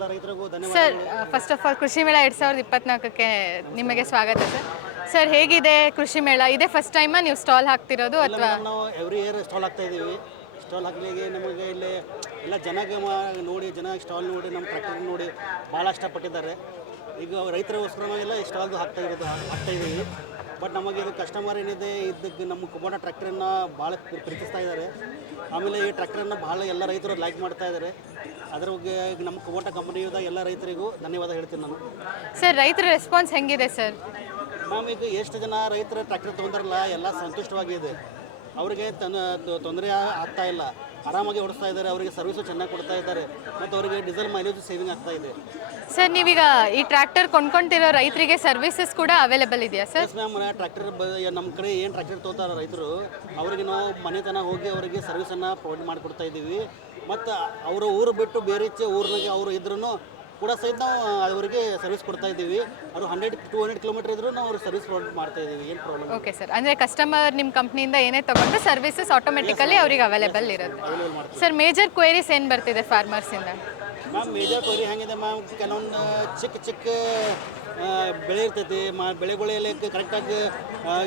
ಎಲ್ಲ ರೈತರಿಗೂ ಸರ್ ಧನ್ಯವಾದಗಳು. ಫಸ್ಟ್ ಆಫ್ ಆಲ್ ಕೃಷಿ ಮೇಳ 2024ಕ್ಕೆ ನಿಮಗೆ ಸ್ವಾಗತ ಸರ್. ಸರ್ ಹೇಗಿದೆ ಕೃಷಿ ಮೇಳ? ಇದೇ ಫಸ್ಟ್ ಟೈಮಾ ನೀವು ಸ್ಟಾಲ್ ಹಾಕ್ತಿರೋದು ಇಲ್ಲ ಅಥವಾ? ಮೇಡಮ್, ನಾವು ಎವ್ರಿ ಇಯರ್ ಸ್ಟಾಲ್ ಹಾಕ್ತಾ ಇದ್ದೀವಿ. ಸ್ಟಾಲ್ ಹಾಕಲಿಕ್ಕೆ ನಮಗೆ ಇಲ್ಲಿ ಎಲ್ಲ ನೋಡಿ ಸ್ಟಾಲ್ ನೋಡಿ ನಮ್ಮ ಟ್ರ್ಯಾಕ್ಟರ್ ನೋಡಿ ಭಾಳ ಇಷ್ಟಪಟ್ಟಿದ್ದಾರೆ. ಈಗ ರೈತರಿಗೋಸ್ಕರ ನಾವೆಲ್ಲ ಈ ಸ್ಟಾಲ್ದು ಹಾಕ್ತಾ ಇದ್ದೀವಿ. ಬಟ್ ನಮಗೆ ಇದು ಕಸ್ಟಮರ್ ಏನಿದೆ ಇದಕ್ಕೆ ನಮ್ಮ ಕುಬೋಟ ಟ್ರ್ಯಾಕ್ಟರನ್ನು ಭಾಳ ಪ್ರೀತಿಸ್ತಾ ಇದ್ದಾರೆ. ಆಮೇಲೆ ಈ ಟ್ರ್ಯಾಕ್ಟರನ್ನು ಭಾಳ ಎಲ್ಲ ರೈತರು ಲೈಕ್ ಮಾಡ್ತಾ ಇದ್ದಾರೆ. ಅದ್ರ ಬಗ್ಗೆ ನಮ್ಮ ಕುಬೋಟ ಕಂಪನಿಯಿಂದ ಎಲ್ಲ ರೈತರಿಗೂ ಧನ್ಯವಾದ ಹೇಳ್ತೀನಿ ನಾನು. ಸರ್ ರೈತರ ರೆಸ್ಪಾನ್ಸ್ ಹೆಂಗಿದೆ ಸರ್? ಮ್ಯಾಮ್, ಈಗ ಎಷ್ಟು ಜನ ರೈತರ ಟ್ರ್ಯಾಕ್ಟರ್ ತೊಗೊಂಡ್ರಲ್ಲ ಎಲ್ಲ ಸಂತುಷ್ಟವಾಗಿದೆ. ಅವರಿಗೆ ತೊಂದರೆ ಆಗ್ತಾ ಇಲ್ಲ, ಆರಾಮಾಗಿ ಓಡಿಸ್ತಾ ಇದ್ದಾರೆ. ಅವರಿಗೆ ಸರ್ವಿಸು ಚೆನ್ನಾಗಿ ಕೊಡ್ತಾ ಇದ್ದಾರೆ ಮತ್ತು ಅವರಿಗೆ ಡೀಸೆಲ್ ಮೈಲೇಜ್ ಸೇವಿಂಗ್ ಆಗ್ತಾ ಇದೆ. ಸರ್ ನೀವೀಗ ಈ ಟ್ರ್ಯಾಕ್ಟರ್ ಕೊಂಡ್ಕೊಂತಿರೋ ರೈತರಿಗೆ ಸರ್ವಿಸಸ್ ಕೂಡ ಅವೈಲೇಬಲ್ ಇದೆಯಾ ಸರ್? ಎಸ್ ಮ್ಯಾಮ್, ಟ್ರ್ಯಾಕ್ಟರ್ ನಮ್ಮ ಕಡೆ ಏನು ಟ್ರ್ಯಾಕ್ಟರ್ ತೊಗೋತಾರೆ ರೈತರು ಅವರಿಗೆ ನಾವು ಮನೆತನ ಹೋಗಿ ಅವರಿಗೆ ಸರ್ವಿಸನ್ನು ಪ್ರೊವೈಡ್ ಮಾಡಿಕೊಡ್ತಾ ಇದ್ದೀವಿ. ಮತ್ತು ಅವರ ಊರು ಬಿಟ್ಟು ಬೇರೆ ಊರಿನಾಗೆ ಅವರು ಇದ್ರೂ ಕೂಡ ಸಹಿತ ನಾವು ಅವರಿಗೆ ಸರ್ವಿಸ್ ಕೊಡ್ತಾ ಇದ್ದೀವಿ. ಅವರು 100-200 ಕಿಲೋಮೀಟರ್ ಇದ್ರೂ ನಾವು ಅವ್ರಿಗೆ ಸರ್ವಿಸ್ ಪ್ರೊವೈಡ್ ಮಾಡ್ತಾ ಇದ್ದೀವಿ. ಏನು ಪ್ರಾಬ್ಲಮ್? ಓಕೆ ಸರ್, ಅಂದರೆ ಕಸ್ಟಮರ್ ನಿಮ್ಮ ಕಂಪ್ನಿಯಿಂದ ಏನೇ ತೊಗೊಂಡ್ರು ಸರ್ವಿಸಸ್ ಆಟೋಮೆಟಿಕಲಿ ಅವ್ರಿಗೆ ಅವೈಲೇಬಲ್ ಇರುತ್ತೆ. ಸರ್ ಮೇಜರ್ ಕ್ವೈರೀಸ್ ಏನು ಬರ್ತಿದೆ ಫಾರ್ಮರ್ಸಿಂದ? ಮ್ಯಾಮ್, ಮೇಜರ್ ಕ್ವೈರಿ ಹೆಂಗಿದೆ ಮ್ಯಾಮ್, ಕೆಲವೊಂದು ಚಿಕ್ಕ ಬೆಳೆ ಇರ್ತೈತಿ. ಬೆಳೆಗಳಲ್ಲಿ ಕರೆಕ್ಟಾಗಿ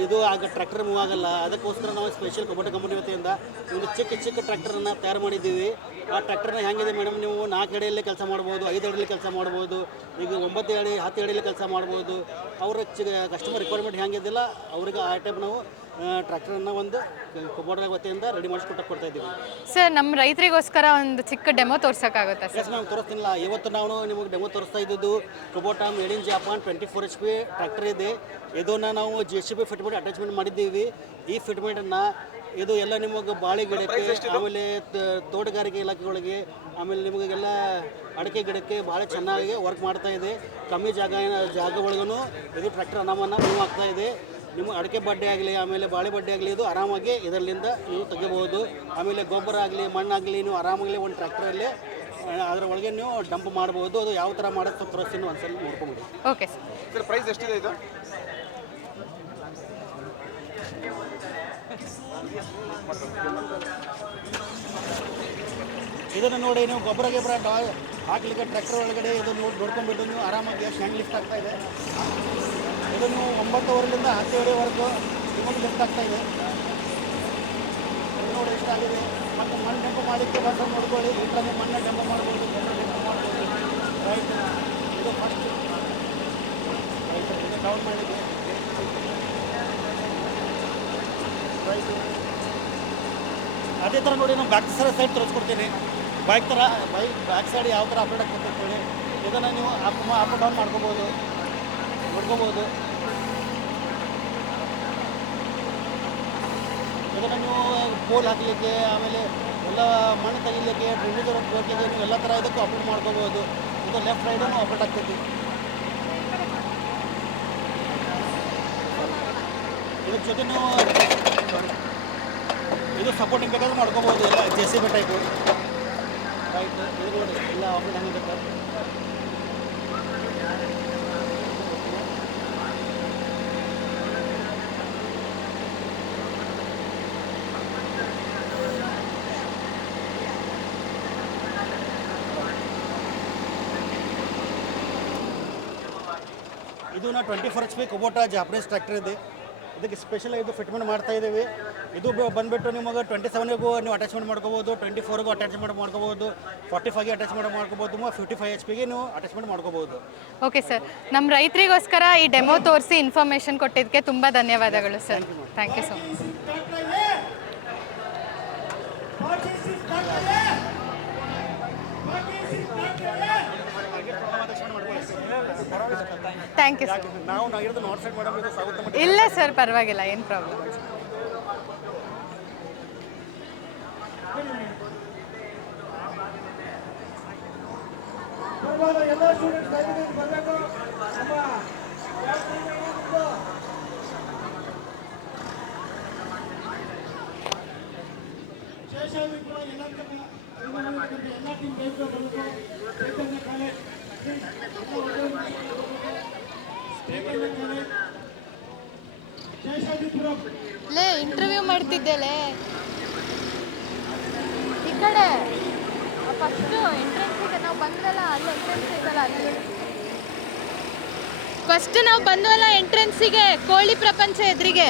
ಇದು ಟ್ರ್ಯಾಕ್ಟರ್ ಮೂವ್ ಆಗಲ್ಲ. ಅದಕ್ಕೋಸ್ಕರ ನಾವು ಸ್ಪೆಷಲ್ ಕುಬೋಟ ಕಂಪನಿ ವತಿಯಿಂದ ಒಂದು ಚಿಕ್ಕ ಟ್ರ್ಯಾಕ್ಟರನ್ನು ತಯಾರು ಮಾಡಿದ್ದೀವಿ. ಆ ಟ್ರ್ಯಾಕ್ಟರ್ನ ಹೆಂಗಿದೆ ಮೇಡಮ್, ನೀವು 4 ಅಡಿಯಲ್ಲೇ ಕೆಲಸ ಮಾಡ್ಬೋದು, 5 ಅಡಿಯಲ್ಲಿ ಕೆಲಸ ಮಾಡ್ಬೋದು, ಈಗ 9 ಅಡಿ 10 ಅಡಿಯಲ್ಲಿ ಕೆಲಸ ಮಾಡ್ಬೋದು. ಅವರ ಕಸ್ಟಮರ್ ರಿಕ್ವೈರ್ಮೆಂಟ್ ಹೆಂಗಿದಿಲ್ಲ ಅವ್ರಿಗೆ ಆ ಟೈಪ್ ನಾವು ಟ್ರ್ಯಾಕ್ಟರನ್ನು ಒಂದು ಕುಬೋಟ ವತಿಯಿಂದ ರೆಡಿ ಕೊಡ್ತಾ ಇದ್ದೀವಿ. ಸರ್ ನಮ್ಮ ರೈತರಿಗೋಸ್ಕರ ಒಂದು ಚಿಕ್ಕ ಡೆಮೋ ತೋರ್ಸೋಕ್ಕಾಗುತ್ತಾ ಸರ್? ಎಸ್ ಮ್ಯಾಮ್, ತೋರಿಸ್ತೀನಿಲ್ಲ. ಇವತ್ತು ನಾವು ನಿಮಗೆ ಡೆಮೋ ತೋರಿಸ್ತಾ ಇದ್ದು Kubota made in Japan 24 HP tractor ಇದೆ. ಇದನ್ನು ನಾವು JCB ಫಿಟ್ಮೆಂಟ್ ಅಟ್ಯಾಚ್ಮೆಂಟ್ ಮಾಡಿದ್ದೀವಿ. ಈ ಫಿಟ್ಮೆಂಟನ್ನು ಇದು ಎಲ್ಲ ನಿಮಗೆ ಬಾಳೆ ಗಿಡಕ್ಕೆ, ಆಮೇಲೆ ತೋಟಗಾರಿಕೆ ಇಲಾಖೆಗಳಿಗೆ, ಆಮೇಲೆ ನಿಮಗೆಲ್ಲ ಅಡಿಕೆ ಗಿಡಕ್ಕೆ ಭಾಳ ಚೆನ್ನಾಗಿ ವರ್ಕ್ ಮಾಡ್ತಾ ಇದೆ. ಕಮ್ಮಿ ಜಾಗ ಒಳಗೂ ಇದು ಟ್ರ್ಯಾಕ್ಟರ್ ಅನಾಮನ್ನು ಮೂವ್ ಆಗ್ತಾ ಇದೆ. ನಿಮ್ಮ ಅಡಿಕೆ ಬಡ್ಡೆ ಆಗಲಿ, ಆಮೇಲೆ ಬಾಳೆ ಬಡ್ಡೆ ಆಗಲಿ, ಇದು ಆರಾಮಾಗಿ ಇದರಿಂದ ನೀವು ತೆಗಿಬೋದು. ಆಮೇಲೆ ಗೊಬ್ಬರ ಆಗಲಿ, ಮಣ್ಣಾಗಲಿ, ನೀವು ಆರಾಮಾಗಲಿ ಒಂದು ಟ್ರ್ಯಾಕ್ಟರಲ್ಲಿ ಅದರ ಒಳಗೆ ನೀವು ಡಂಪ್ ಮಾಡ್ಬೋದು. ಅದು ಯಾವ ಥರ ಮಾಡೋದು ತೋರಿಸ್ತೀನಿ, ಒಂದ್ಸಲ ನೋಡ್ಕೊಂಬಿಡಿ. ಓಕೆ ಸರ್, ಪ್ರೈಸ್ ಎಷ್ಟಿದೆ ಇದು? ಇದನ್ನು ನೋಡಿ, ನೀವು ಗೊಬ್ಬರ ಹಾಕ್ಲಿಕ್ಕೆ ಟ್ರ್ಯಾಕ್ಟರ್ ಒಳಗಡೆ ಇದನ್ನು ನೋಡ್ಕೊಂಡ್ಬಿಟ್ಟು ನೀವು ಆರಾಮಾಗಿ ಹ್ಯಾಂಡ್ ಲಿಫ್ಟ್ ಆಗ್ತಾ ಇದೆ. ಇದನ್ನು 9:15 10 ಅಡಿವರೆಗೂ ನಿಮಗೆ ಲಿಫ್ಟ್ ಆಗ್ತಾ ಇದೆ. ಇದು ನೋಡಿ ಎಷ್ಟಾಗಿದೆ. ಮತ್ತು ಮಣ್ಣು ಡೆಂಪ್ ಮಾಡಲಿಕ್ಕೆ ಬಂದು ನೋಡ್ಕೊಳ್ಳಿ. ಇದರಲ್ಲಿ ಮಣ್ಣು ಡೆಂಪ್ ಮಾಡ್ಬೋದು, ರೈಟ್. ಇದು ಫಸ್ಟ್ ರೈಟ್, ಇದು ಡೌನ್ ಮಾಡಿದೆ ರೈಟ್. ಅದೇ ಥರ ನೋಡಿ, ನಾವು ಬ್ಯಾಕ್ ಸೈಡ್ ತೋರಿಸ್ಕೊಡ್ತೀನಿ. ಬ್ಯಾಕ್ ಸೈಡ್ ಯಾವ ಥರ ಅಪ್ಡೇಟ್ ಆಗ್ತದೆ ಅಂತೇಳಿ ಇದನ್ನು ನೀವು ಅಪ್ ಡೌನ್ ನೋಡ್ಕೋಬೋದು. ಇದನ್ನು ನೀವು ಪೋಲ್ ಹಾಕಲಿಕ್ಕೆ, ಆಮೇಲೆ ಎಲ್ಲ ಮಣ್ಣು ತೆಗಿಲಿಕ್ಕೆ, ಡ್ರೈನೇಜ್ ವರ್ಕಿಗೆ, ನೀವು ಎಲ್ಲ ಥರ ಇದಕ್ಕೂ ಅಪ್ಡೇಟ್ ಮಾಡ್ಕೋಬೋದು. ಇದು ಲೆಫ್ಟ್ ರೈಟೂ ಅಪ್ಡೇಟ್ ಆಗ್ತೈತಿ. ಇದ್ರ ಜೊತೆ ನೀವು ಇದು ಸಪೋರ್ಟಿಂಗ್ ಬೇಕಾದ್ರೆ ಮಾಡ್ಕೋಬೋದು. ಎಲ್ಲ JCB ಟೈಪು ರೈಟ್. ಇದು ನೋಡಿ ಎಲ್ಲ ಆಪ್ಷನ್ ಹೆಂಗಿರುತ್ತೆ. ಇದು ನಾವು 24 HP ಕುಬೋಟ ಜಾಪನೀಸ್ ಟ್ರ್ಯಾಕ್ಟರ್ ಇದೆ. ಇದಕ್ಕೆ ಸ್ಪೆಷಲ್ ಇದು ಫಿಟ್ಮೆಂಟ್ ಮಾಡ್ತಾ ಇದ್ದೀವಿ. ಇದು ಬಂದುಬಿಟ್ಟು ನಿಮಗೆ 27ಗೂ ನೀವು ಅಟ್ಯಾಚ್ಮೆಂಟ್ ಮಾಡ್ಕೋಬೋದು, 24ಗೂ ಅಟ್ಯಾಚ್ಮೆಂಟ್ ಮಾಡ್ಕೋಬೋದು, 45ಗೆ ಅಟ್ಯಾಚ್ಮೆಂಟ್ ಮಾಡ್ಕೋಬೋದು, 55 HPಗೆ ನೀವು ಅಟ್ಯಾಚ್ಮೆಂಟ್ ಮಾಡ್ಕೋಬೋದು. ಓಕೆ ಸರ್, ನಮ್ಮ ರೈತರಿಗೋಸ್ಕರ ಈ ಡೆಮೋ ತೋರಿಸಿ ಇನ್ಫಾರ್ಮೇಷನ್ ಕೊಟ್ಟಿದ್ದಕ್ಕೆ ತುಂಬ ಧನ್ಯವಾದಗಳು sir. Thank you so much. Thank you sir. ನಾವು ಇರೋದು ನಾರ್ತ್ ಸೈಡ್ ಮೇಡಮ್, ಇದು ಸೌತ್. ಇಲ್ಲ ಸರ್, ಪರವಾಗಿಲ್ಲ, ಏನು ಪ್ರಾಬ್ಲಮ್. ಲೇ ಇಂಟರ್ವ್ಯೂ ಮಾಡ್ತಿದ್ದೇಲೆ ಈ ಕಡೆ ಫಸ್ಟು ಎಂಟ್ರೆನ್ಸಿಗೆ ನಾವು ನಾವು ಬಂದ್ರಲ್ಲ ಅಲ್ಲಿ ಎಂಟ್ರೆನ್ಸ್ ಇದಲ್ಲ ಅಲ್ಲಿ ಫಸ್ಟ್ ನಾವು ಬಂದ್ವಲ್ಲ ಎಂಟ್ರೆನ್ಸಿಗೆ ಕೋಳಿ ಪ್ರಪಂಚ ಎದುರಿಗೆ